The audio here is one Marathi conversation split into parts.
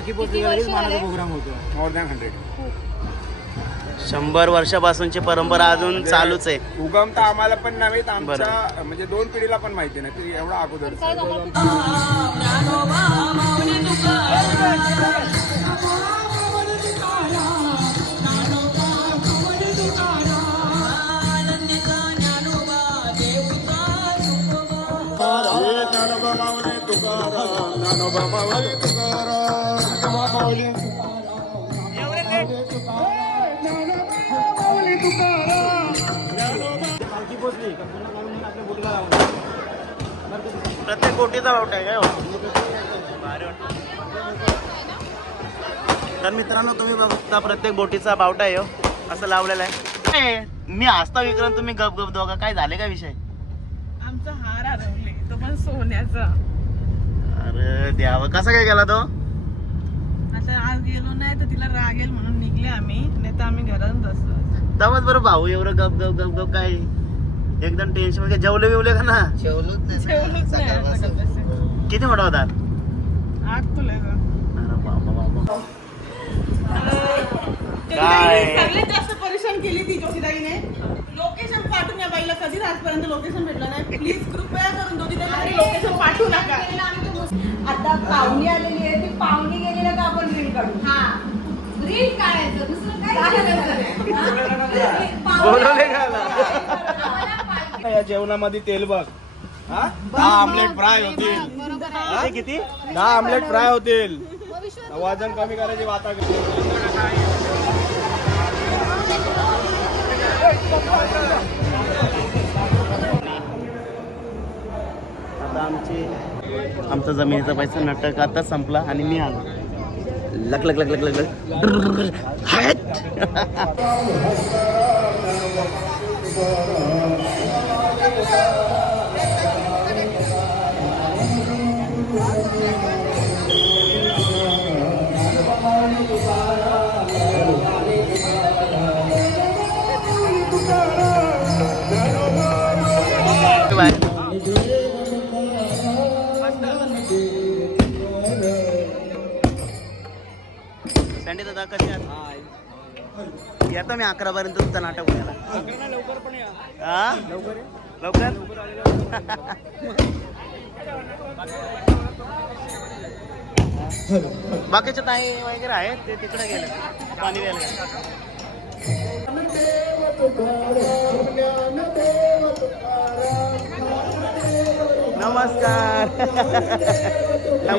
पालखी पोचली लगेच मानाचा झाले? प्रोग्राम होतो. मोर दॅन हंड्रेड शंभर वर्षापासूनची परंपरा अजून चालूच आहे. उगम तर आम्हाला पण नव्हे तर आमच्या म्हणजे दोन पिढीला पण माहिती नाही तरी एवढा अगोदर. काय झालं? पालखी पोचली का पुन्हा लावायचं. प्रत्येक गोटीचा बावटा आहे काय हो? भारी वाटतं. तर मित्रांनो तुम्ही बघता प्रत्येक बोटीचा बावटा आहे हो. असं लावलेलं आहे मी हसता विक्रम तुम्ही गप गप दोघा काय झाले का विषय आमचा हार हरवले तो पण सोन्याचा अरे द्यावं कसा काय गेला तो आता आज गेलो नाही तर तिला राग येईल म्हणून निघले आम्ही नाही तर आम्ही घरात बसलो तेव्हाच बरं भाऊ एवढं गप गप गप गप काय एकदम टेन्शन म्हणजे जेवले बिवले का ना? जेवलोच नाही आज सकाळपासून. किती मोठा होता? आग तुला अरे बाबा बाबा. काय? सगळ्यात जास्त परेशान केली ती ज्योतिताईने लोकेशन पाठवून या बाईला कधीच आजपर्यंत लोकेशन भेटलं नाही. प्लीज कृपया करून ज्योतिताई लोकेशन पाठवू नका. आता पाहुणी आलेली आहे ती पाहुणी गेलेला का आपण रील काढू. हा. रील काढायचं दुसरं काय करायचं? बोलवले का? आला? आम्हाला पालखी- या जेवणामध्ये तेल बघ. हा? दहा आमलेट फ्राय होतील. किती? दहा आमलेट फ्राय होतील. वजन कमी करायची वाता आता आमची आमचा जमिनीचा पैसा नाटक आता संपला आणि मी आलो. लक लक लक लक लक लक. हायत. बाय दादा कसे आहात येतो मी अकरापर्यंत तुमचं नाटक बघायला हा? लवकर बाकीचे ताई वगैरे आहेत ते तिकडे गेले. पाणी द्यायला गेले. नमस्कार. काय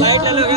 लाइट ले लो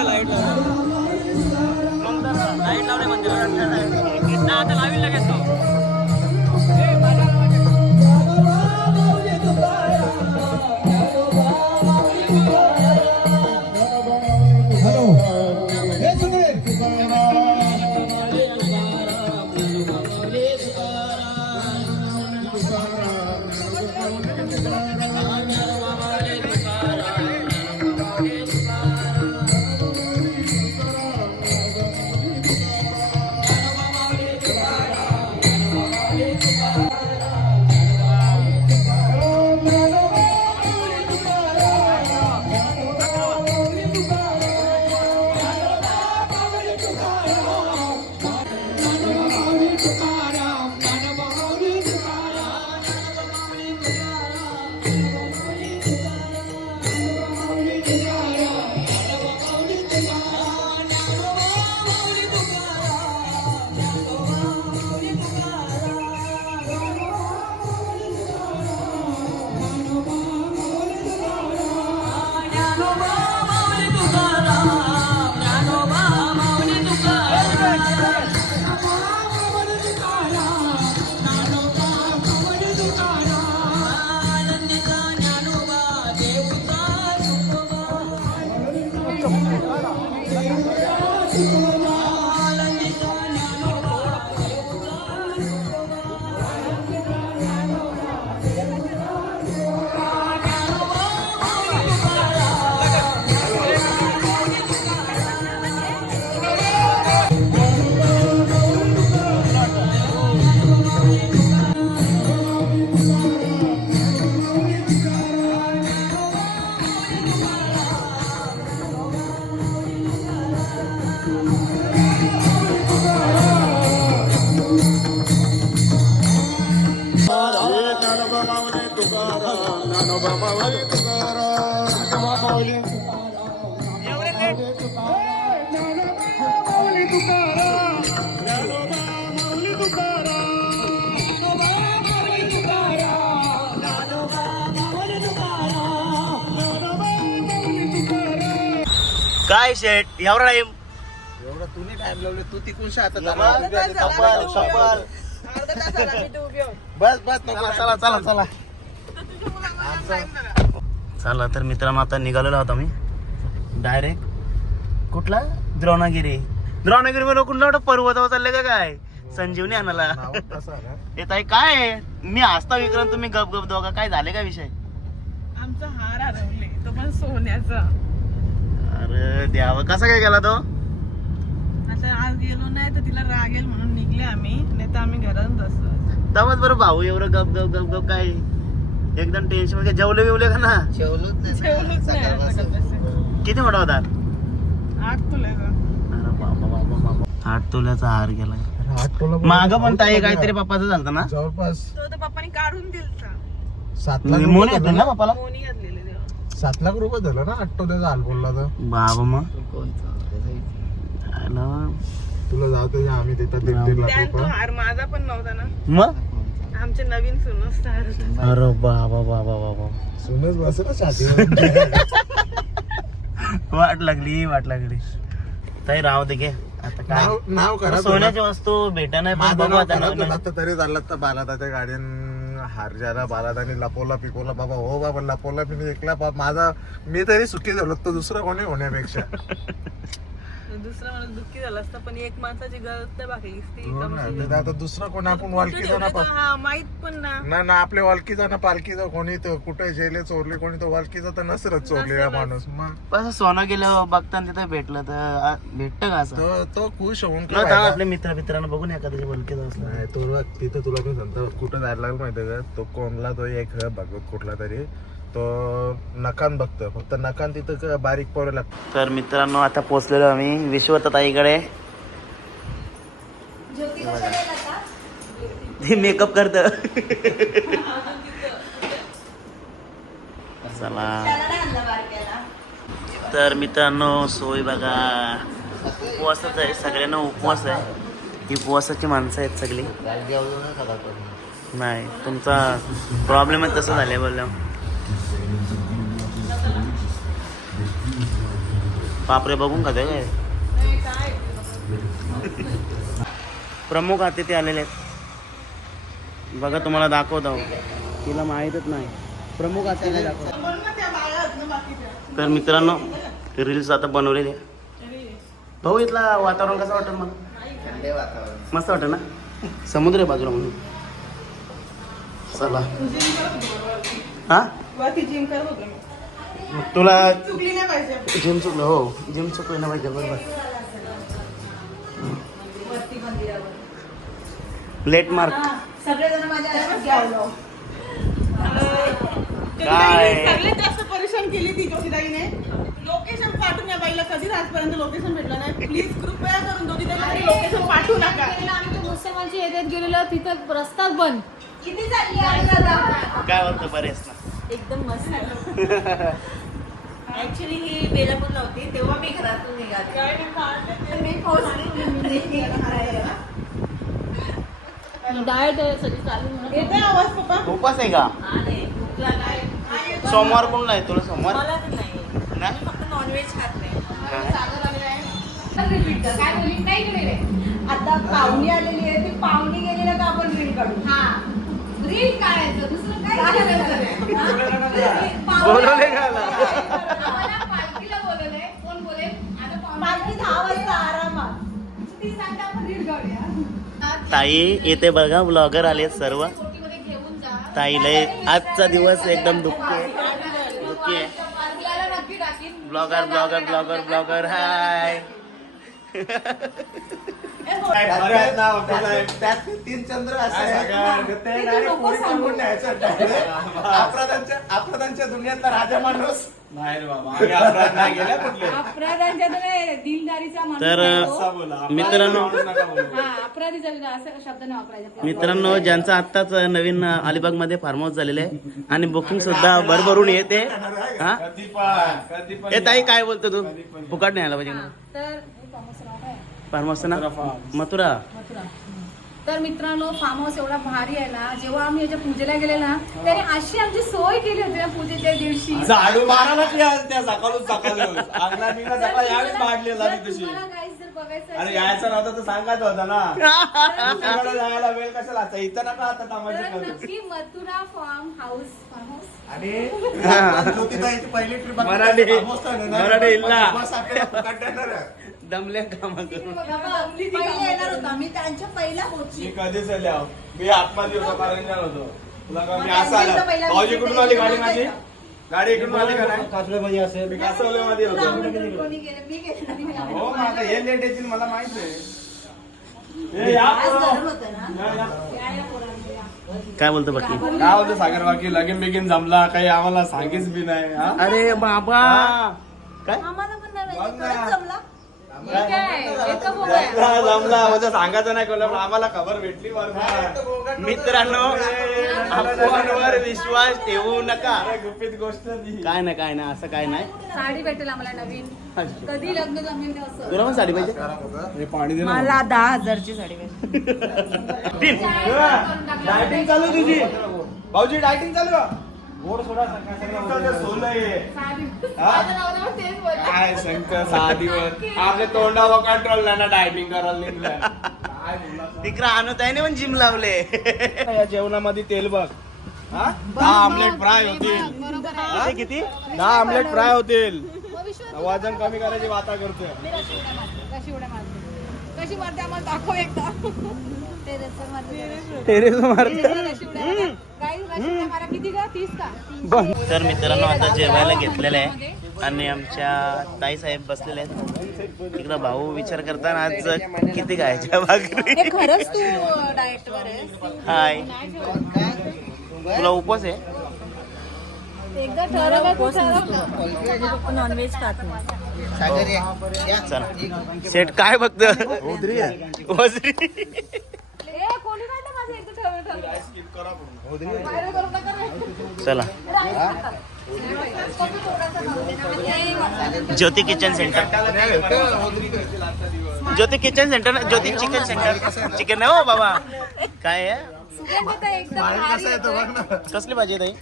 काय शेट एवढा टाइम एवढा तू नाही टाइम लावले तू तिकून मी. बस बस नको. चला चला चला. चला. तर मित्रांनो आता निघालेलो आहोत आम्ही. डायरेक्ट कुठला? द्रोणागिरी. द्रोणागिरीवर कुठला वाटतं पर्वतावर चालले का काय? संजीवनी आणायला. येत आहे? काय आहे? मी हसता विक्रम तुम्ही गप गप दोघा. काय झाले का विषय? आमचा हार हरवले. तो पण सोन्याचा. अरे द्यावं कसा काय गेला तो? आता आज गेलो नाही तर तिला राग येईल म्हणून निघले आम्ही. नाही तर आम्ही घरात बसलो. तेव्हाच बरं भाऊ एवढं गप गप गप गप काय? एकदम टेन्शनमध्ये जेवले बिवले का ना? जेवलोच नाही. जेवलोच नाही. आज सकाळपासून. किती मोठा होता? आग अरे बाबा बाबा बाबा. आठ तोल्याचा हार गेला. माग पण ताई काहीतरी पप्पाचं झालं ना? जवळपास तो तर पप्पानी काढून दिलता. सात लाख मोन रुपये येतो ना पप्पाला? मोनी घातलेले सात लाख रुपये झालं ना आठवड्याचा हाल बोलला तर. बाबा मग. आला. तुला जाऊ दे आम्ही देतात दीड दीड लाख त्यान तो रुपये. हार माझा पण नव्हता ना. मग? आमचे नवीन सुनस हार होता. अरे बाबा बाबा बाबा. सुनच बस ना छातीवर वाट लागली वाट लागली. ताई राहू दे घे आता काय? नाव नाव करा सोन्याची वस्तू भेटा नाही पण माझं बघू नाव आता करा नवीन. तुला. आता तरी झालं तर बालादाच्या गाड्यान हार हरजारा बालादानी लपवला पिकवला बाबा हो बाबा लपवला मी एकला बाबा माझा मी तरी सुखी झालो तर दुसरा कोणी होण्यापेक्षा? दुसरा माणूस दुःखी झाला असता पण एक माणसाची गरज तर बाकी ती हो ना, आता दुसरा कोण आपण वालकीचा ना. हा माहीत पण ना. ना ना आपल्या वालकीचा ना पालखीचा कोणी तर कुठे जेले चोरले कोणी तर वालकीचा तर नसरच चोरले हा माणूस. मग असं सोनं गेल्यावर बघताना तिथे भेटलं तर आ, भेटतं का असं? तो तो खुश होऊन काय? आपल्या मित्र मित्रांना बघून एखाद्याच्या बलकेत असलं. नाही तो तिथं तुला मी सांगतो कुठं जायला लागलं माहितीये का? तो कोणला तो एक भगवत कुठला तरी. तो नकान बघतो फक्त नकान तिथं बारीक पोरं लागतं. तर मित्रांनो आता पोहोचलेलो आम्ही विश्वत ताईकडे. ते मेकअप करत. चला. तर मित्रांनो सोय बघा. उपवासाच आहे सगळ्यांना उपवास आहे. ही उपवासाची माणसं आहेत सगळी. नाही तुमचा प्रॉब्लेम आहे तसं झालंय बोललं बापरे बघून का ते काय? प्रमुख अतिथी आलेले आहेत. बघा तुम्हाला दाखवतो. तिला माहीतच नाही. प्रमुख अतिथी दाखव म्हणून ना त्या बाया आहेत ना बाकीच्या तर मित्रांनो रील्स आता बनवलेले भाऊ इथला वातावरण कसं वाटतं मला मस्त वाटतं ना? समुद्र आहे बाजूला म्हणून. चला. हा? वरती जिम करत होतो मी? तुला चुकली नाही पाहिजे. जिम चुकलं हो जिम चुकलं ना पाहिजे बरोबर. लेट मार्क सगळेजण माझ्या. काय? सगळ्यात जास्त परेशान केली ती जोशीताईने लोकेशन पाठवून या बाईला कधीच आजपर्यंत लोकेशन भेटलं नाही. प्लीज कृपया करून तरी लोकेशन पाठवू नका. आम्ही तो मुसलमानच्या एरियात गेलेलो तिथं रस्ताच बंद. किती चालली आहे? दादा? काय वाटतं बरेच ना. एकदम मस्त ऍक्च्युली ही बेलापूरला होती. तेव्हा मी घरातून निघाले. मी पोहोचली डायट सगळी चालू. येते आवाज पप्पा? उपास आहे का? नाही सोमवार कोणला आहे तुला सोमवार? मला तर नाही. नाही? मी फक्त नॉनव्हेज खात नाही. काय? बोलली? नाही गेले आता पाहुणी आलेली आहे ती पाहुणी गेलेलं का आपण रील काढू. हा. रील काढायचं. दुसरं बोलवले ताई येते बघा ब्लॉगर आले सर्व. ताईला आजचा दिवस एकदम दुःखी आहे. दुःखी आहे. ब्लॉगर ब्लॉगर ब्लॉगर ब्लॉगर हाय तीन चंद्र अप्रधानच्या अप्रधानच्या दुनियातला राजा माणूस नाही रे बाबा आम्ही अपराध नाही गेल्या कुठले अपराधांच्या तर नाही, दिलदारीचा माणूस तर आहे तो. असा बोला मित्रांनो नका बोलू. हा वापरायचा मित्रांनो ज्यांचं आत्ताच नवीन अलिबागमध्ये फार्म हाऊस झालेलं आहे आणि बुकिंग सुद्धा भरभरून येते हा कधी पण कधी पण ए ताई काय बोलतो तू फुकाट नाही आला पाहिजे तर फार्म हाऊसचं ना? मथुरा मथुरा. तर मित्रांनो फार्म हाऊस एवढा भारी आहे ना जेव्हा आम्ही याच्या पूजेला गेले ना त्याने अशी आमची सोय केली होती ना पूजेच्या दिवशी. झाडू मारायला त्या त्या सकाळून सकाळ अंगणा बिंगणा सकाळ यावेळेस मांडलेला जर ती तशी. तुम्हाला guys जर बघायचं अरे असेल, यायचं नव्हतं तर सांगायचं होतं ना. दुसरीकडे जायला वेळ कशाला? आता इथं नका आता तमाशा तर करू नक्की Mathura farm house farm house Marathi Marathi इल्ला. दमल्या कामा करून पहिले येणार होतो. आम्ही त्यांच्या पहिला पोहोचली मी कधीच आले. आहो. मी आतमध्ये होतो करंजाला होतो. तुला का मी असं आला. तर पहिला भाऊजी कुठून आली गाडी माझी. गाडी इकडून आली का नाही? मी कासवल्यामध्ये तुला होतो कोणी मी नाही. हो मग आता हे लेट येतील मला माहीत आहे. ए, या. आज पोरं. गरम होतं ना? या, या. काय बोलतो बाकी? काय होतं सागर बाकी? लगीन बिगीन जमला? काही आम्हाला सांगीच बी नाही हा? अरे बाबा! हा. काय? आम्हाला पण नाही बघ माहिती ना. खरंच जमला? जमला म्हणजे सांगायचं नाही पण आम्हाला खबर भेटली मित्रांनो अफवांवर विश्वास ठेवू नका. अरे गुपित गोष्ट काय नाही काय नाही असं काय नाही. साडी भेटेल आम्हाला नवीन. कधी लग्न जमेल तुला पण साडी पाहिजे? पाणी दे ना. मला दहा हजारची साडी पाहिजे डायटिंग चालू तुझी. भाऊजी डायटिंग चालू आहे? गोड सोडा हा? काय शंकर सहा दिवस आपल्या तोंडावर कंट्रोल ना डायटिंग करायला निघलं. तिकडं आणत आहे ना पण जिम लावले. या जेवणामध्ये तेल बघ. हा? दहा आमलेट फ्राय होतील. किती? दहा आमलेट फ्राय होतील. विश्वास वजन कमी करायची वाता करतोय. मी कशी उड्या मारते? आम्हाला दाखव एकदा. टेरेस तर मित्रांनो आता जेवायला घेतलेलं आहे. आणि आमच्या ताई साहेब बसलेले आहेत. तिकडं भाऊ विचार करताना आज किती खायच्या भाकरी. हाय. तुला उपवास आहे? नॉनव्हेज खात नाही. चला. सेट काय बघत वजरी ए कोणी काढलं माझं एकदा ठरवलं ठरवलं Viral करू नका रे. चला. Jyoti kitchen centre. Jyoti kitchen centre ना ज्योती चिकन सेंटर. चिकन हो बाबा. काय आहे? कसली भाजी ताई?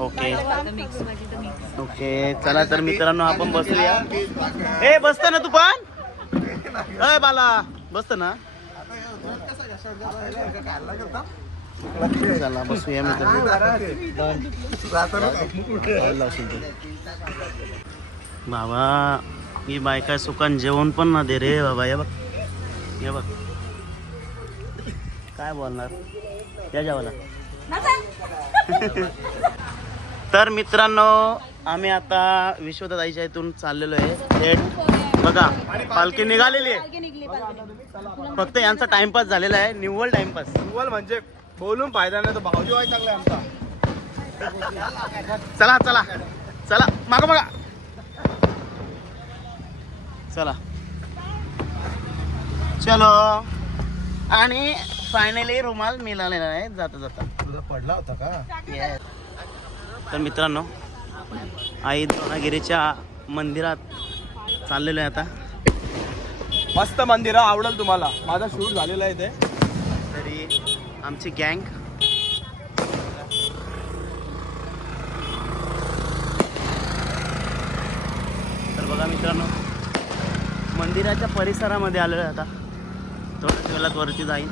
ओके ओके चला तर मित्रांनो आपण बसूया. ए बसत ना तू पण? बाला बसत ना? चला बसूया बाबा ही बायका सुकान जेवण पण ना दे रे बाबा या बघ. या बघ. काय बोलणार? या जेवायला. तर मित्रांनो आम्ही आता विश्वदाईच्या इथून चाललेलो आहे. थेट बघा पालखी निघालेली आहे. फक्त यांचा टाइमपास झालेला आहे निव्वळ टाइमपास. बोल म्हणजे बोलून फायदा नाही तर भाऊजी व्हायला चांगला आमचा. चला चला. चला. मागा मागा. चला. चलो. आणि फायनली रुमाल मिळालेला आहे जाता जाता. तुझा पडला होता का. तर मित्रांनो आई द्रोणागिरीच्या मंदिरात चाललेलो आहे आता. मस्त मंदिर आहे, आवडेल तुम्हाला. माझा शूट झालेला आहे ते तरी आमची गँग. तर बघा मित्रांनो मंदिराच्या परिसरामध्ये आलेलो आहे आता. थोड्याच वेळात वरती जाईन.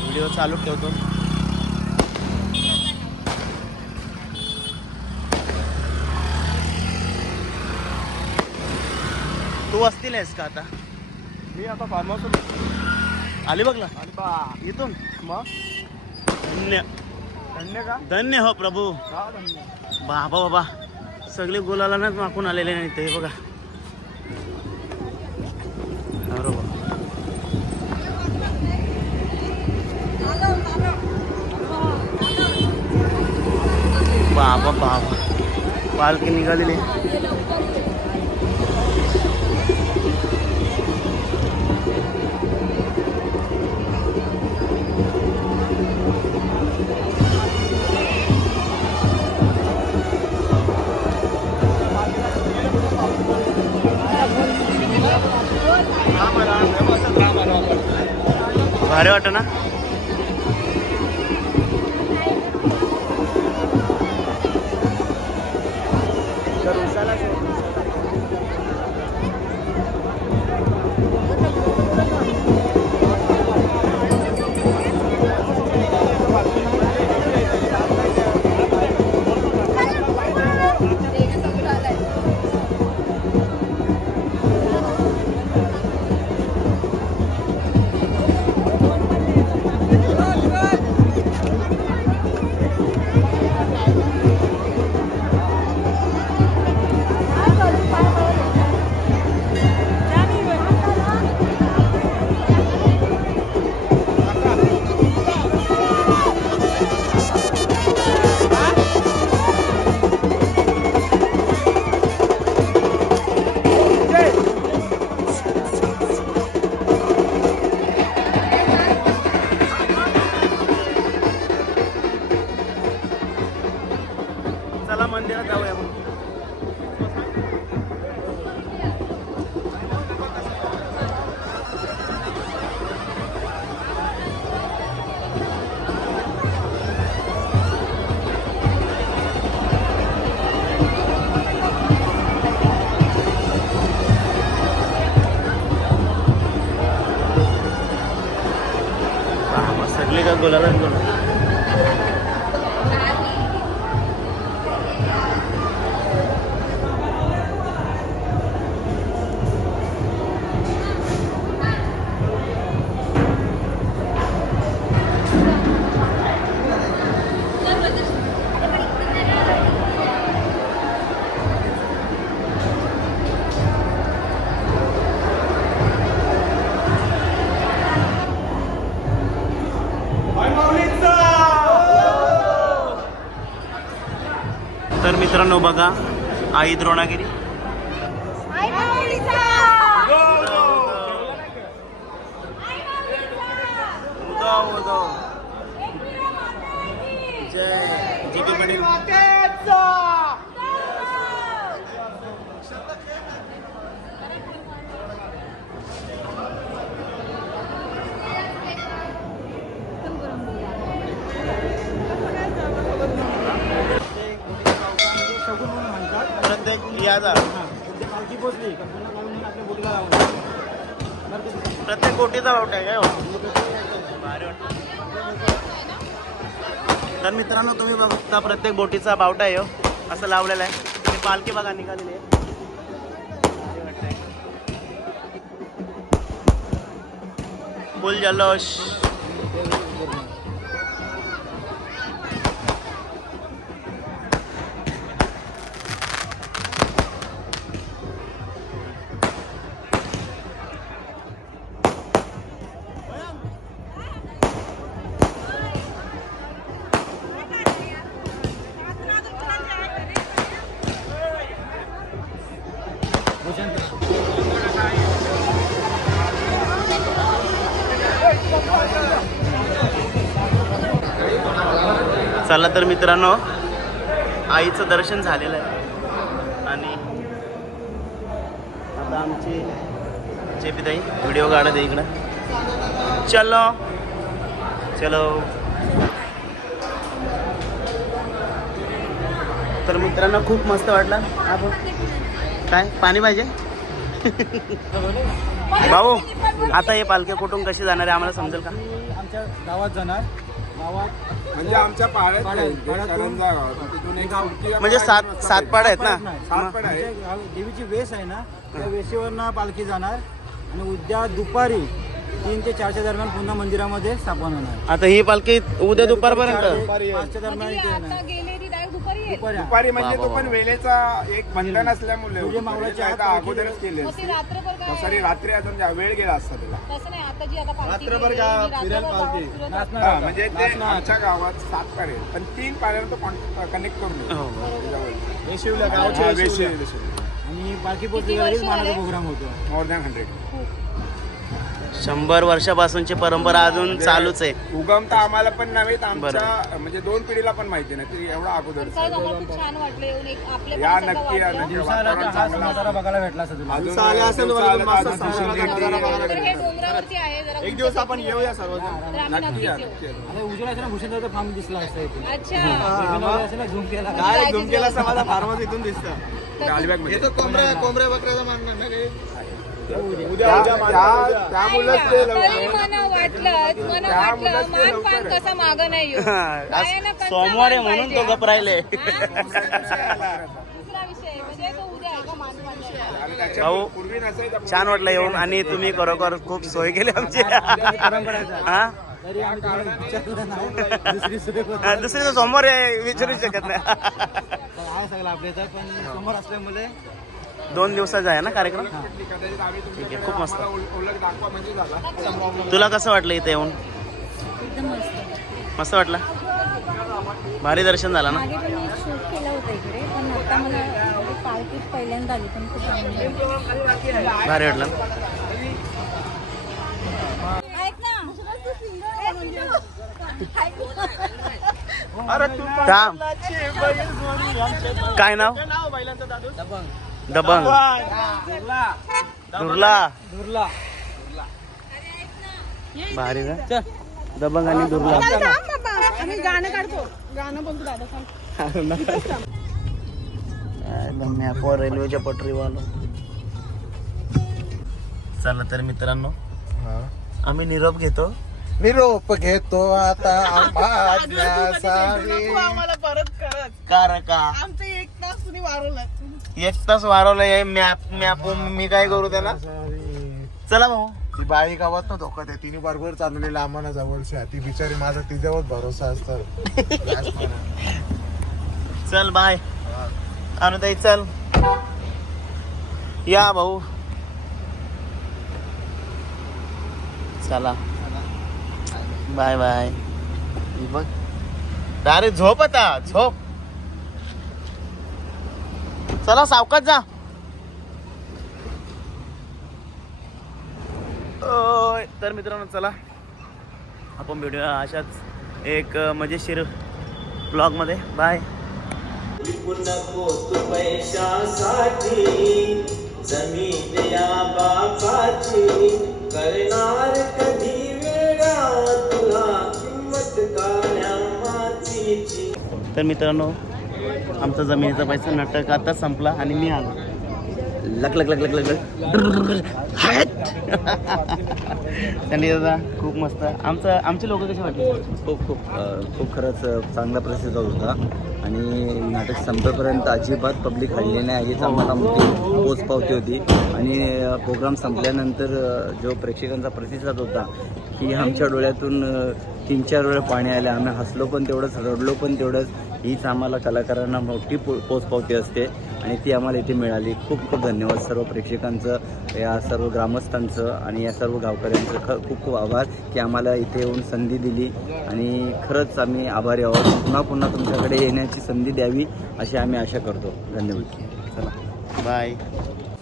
व्हिडिओ चालू ठेवतो. तू असतील आहेस का आता? मी आता फार्म हाऊस अलिबागला आणि बा इथून. मग? धन्य. धन्य का? धन्य हो प्रभू. हा, धन्य. बाबा बाबा. सगळे गुलालानच माकून आलेले नाही ते बघा. बरोबर. बाबा बाबा. पालखी निघालेली. भारी वाटत ना? मित्रांनो बघा आई द्रोणागिरी. प्रत्येक याचा प्रत्येक गोटीचा भाव काय हो. तर मित्रांनो तुम्ही बघता प्रत्येक बोटीचा बावटा आहे हो. असं लावलेलं आहे. पालखी बघा निघालेली आहे. फुल जल्लोष. चला तर मित्रांनो आईचं दर्शन झालेलं आहे. आणि आता आमची जे पिताई व्हिडिओ काढत आहे इकडं. चलो. चलो. तर मित्रांनो खूप मस्त वाटलं. काय? पाणी पाहिजे? भाऊ आता हे पालख्या कुठून कशी जाणार आहे? आम्हाला समजेल का? आमच्या गावात जाणार. गावात म्हणजे आमच्या पाड्यात पाड्यात- जाईल ते पाड्यातून- करंजा गावात. तिथून एक सुट्टी म्हणजे सात सात आहेत ना नाही. सात पाड्या आहे. आमच्या गाव- देवीची वेस आहे ना त्या वेशीवरनं पालखी जाणार आणि उद्या दुपारी तीन ते चारच्या दरम्यान पुन्हा मंदिरामध्ये स्थापन होणार आता ही पालखी उद्या दुपारपर्यंत चार ते पाचच्या दरम्यान इथे येणार दुपारी. म्हणजे तो पण वेळेचा एक बंधन असल्यामुळे. तर आत अगोदरच केले. सॉरी रात्री अजून त्या वेळ गेला असता त्याला. आता आता रात्रभर. म्हणजे ते आमच्या गावात सात करेल पण तीन पाड्यानंतर कनेक्ट करून. हो. आणि झाले? प्रोग्राम होतो. मोर दॅन हंड्रेड शंभर वर्षापासूनची परंपरा अजून चालूच आहे. उगम तर आम्हाला पण नव्हे तर आमच्या म्हणजे दोन पिढीला पण माहिती नाही तरी एवढा अगोदर या नक्की या वातावरण हा चांगलं. बघायला भेटला अजून हे एक दिवस आपण येऊया सर्वजण. नक्की या, फार्म दिसला असता इथे अच्छा. असेल ना झूम केला डायरेक्ट झुम केला असता माझा फार्मस इथून दिसतं. हे कोंबड्या कोंबड्या बकऱ्याचा मानणार ना काही त्यामुळेच ते तरी लवकर- मला वाटलं मला त्यामुळेच वाटलं ते मान पान लवकर आहे. कसा माग नाही येऊ. आज बायांना कंचा सोमवार आहे मान म्हणून तो पाहिजे. हा? दुसरा विषय म्हणजे तो उद्या आहे. का मान पान द्यायला? आणि त्याच्या भाऊ, छान वाटलं येऊन आणि तुम्ही खरोखर खूप सोय केली आमची. हा? तरी आम्ही तुम्हाला विचारलं नाही. दुसरी होत हा, तर सोमवार आहे विचारू शकत नाही. आहे सगळं आपल्या इथं पण समोर असल्यामुळे दोन दिवसाचा आहे ना कार्यक्रम? ठीक आहे, खूप मस्त. म्हणजे झाला. तुला कसं वाटलं इथे येऊन? मस्त. वाटलं? भारी दर्शन झालं ना. भारी वाटलं. ऐक ना. थांब. काय नाव? दबंग. दुर्ला. दुर्ला. भारी ना? दबंग आणि दुर्ला. गाणं काढतो. गाणं बोलतो दादा. मॅपवर रेल्वेच्या पटरीवर चला तर मित्रांनो हा. आम्ही निरोप घेतो. निरोप घेतो आता आम्हाला परत करत कार का? आमचं एक तास तुम्ही वारवलं एक तास वारवलंय मॅप मॅप मी काय करू त्याला? चला भाऊ. ती बाई गावात ना धोका आहे. तिने बरोबर चालवलेलं आम्हाला जवळची आहे. ती बिचारी माझा तिच्यावर भरोसा असतो. चल बाय अनुताई चल. या भाऊ. चला. बाय बाय बघ. अरे झोप आता झोप. चला सावकाश जा. ओय, तर मित्रांनो चला. आपण भेटूया अशाच एक मजेशीर ब्लॉगमध्ये बाय नको तू पैशासाठी जमीन या बापाची करणार कधी वेळा तुला किंमत काढ्या मातीची तर मित्रांनो आमचा जमिनीचा पैसा नाटक आता संपला आणि मी आलो. लक लक लक लक लक त्यांनी दादा खूप मस्त. आमचं आमचे लोक कसे वाटले? खूप खूप खूप खरंच चांगला प्रतिसाद होता. आणि नाटक संपेपर्यंत अजिबात पब्लिक हल्ली नाही. हीच आम्हाला मोठी पोचपावती होती. आणि प्रोग्राम संपल्यानंतर जो प्रेक्षकांचा प्रतिसाद होता की आमच्या डोळ्यातून तीन चार वेळा पाणी आले. आम्ही हसलो पण तेवढंच रडलो पण तेवढंच. हीच आम्हाला कलाकारांना मोठी पो पोचपावती असते आणि ती आम्हाला इथे मिळाली. खूप खूप धन्यवाद सर्व प्रेक्षकांचं या सर्व ग्रामस्थांचं आणि या सर्व गावकऱ्यांचं ख खूप खूप आभार की आम्हाला इथे येऊन संधी दिली आणि खरंच आम्ही आभारी आहोत. पुन्हा पुन्हा तुमच्याकडे येण्याची संधी द्यावी अशी आम्ही आशा करतो. धन्यवाद. चला. बाय.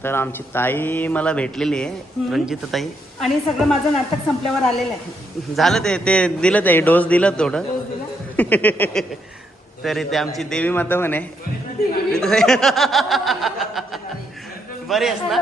तर आमची ताई मला भेटलेली आहे. रणजित ताई. आणि सगळं माझं नाटक संपल्यावर आलेलं आहे. झालं ते ते दिलं ते डोस दिलं थोडं. तर ते आमची देवी माता म्हणे. बरी आहेस ना?